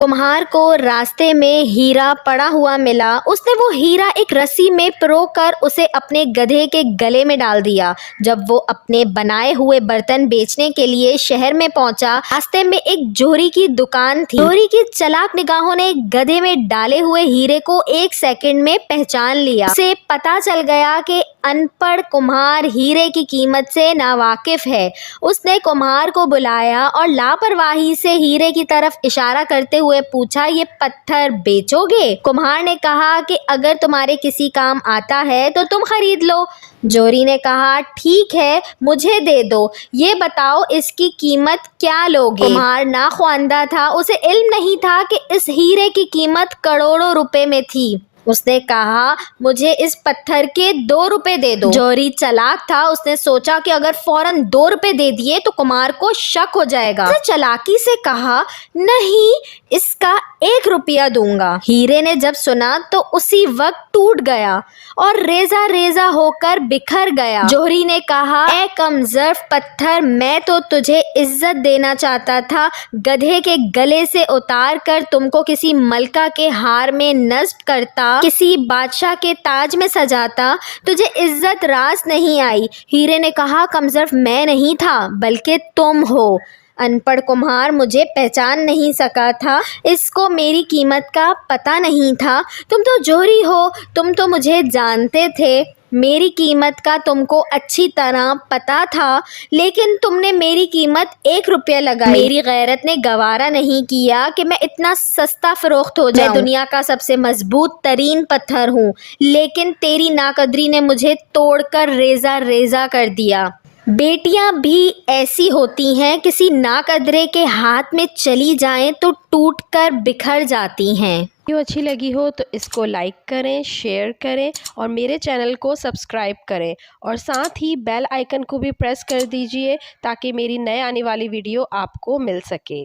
कुम्हार को रास्ते में हीरा पड़ा हुआ मिला। उसने वो हीरा एक रस्सी में पिरोकर उसे अपने गधे के गले में डाल दिया। जब वो अपने बनाए हुए बर्तन बेचने के लिए शहर में पहुंचा, रास्ते में एक जोहरी की दुकान थी। जोहरी की चालाक निगाहों ने गधे में डाले हुए हीरे को एक सेकंड में पहचान लिया। उसे पता चल गया कि अनपढ़ कुम्हार हीरे की कीमत से नावाकिफ है। उसने कुम्हार को बुलाया और लापरवाही से हीरे की तरफ इशारा करते हुए पूछा, ये पत्थर बेचोगे? कुम्हार ने कहा कि अगर तुम्हारे किसी काम आता है तो तुम खरीद लो। जोहरी ने कहा, ठीक है, मुझे दे दो। ये बताओ इसकी कीमत क्या लोगे? कुम्हार नाख्वानदा था। उसे इल्म नहीं था कि इस हीरे की कीमत करोड़ों रुपए में थी। उसने कहा, मुझे इस पत्थर के 2 रुपए दे दो। जोहरी चालाक था। उसने सोचा कि अगर फौरन 2 रुपए दे दिए तो कुम्हार को शक हो जाएगा। उसने चालाकी से कहा, नहीं, इसका 1 रुपया दूंगा। हीरे ने जब सुना तो उसी वक्त टूट गया और रेजा रेजा होकर बिखर गया। जोहरी ने कहा, ए कमजर्फ पत्थर, मैं तो तुझे इज्जत देना चाहता था। गधे के गले से उतार कर तुमको किसी मलका के हार में नस्ब करता, किसी बादशाह के ताज में सजाता, तुझे इज्जत रास नहीं आई। हीरे ने कहा, कमजर्फ मैं नहीं था बल्कि तुम हो। अनपढ़ कुम्हार मुझे पहचान नहीं सका था। इसको मेरी कीमत का पता नहीं था। तुम तो जोहरी हो, तुम तो मुझे जानते थे। मेरी कीमत का तुमको अच्छी तरह पता था, लेकिन तुमने मेरी कीमत 1 रुपया लगाई। मेरी गैरत ने गवारा नहीं किया कि मैं इतना सस्ता फरोख्त हो जाऊं। मैं दुनिया का सबसे मजबूत तरीन पत्थर हूँ, लेकिन तेरी नाकदरी ने मुझे तोड़कर रेजा रेजा कर दिया। बेटियां भी ऐसी होती हैं, किसी नाकदरे के हाथ में चली जाएं तो टूटकर बिखर जाती हैं। वीडियो अच्छी लगी हो तो इसको लाइक करें, शेयर करें और मेरे चैनल को सब्सक्राइब करें और साथ ही बेल आइकन को भी प्रेस कर दीजिए ताकि मेरी नए आने वाली वीडियो आपको मिल सके।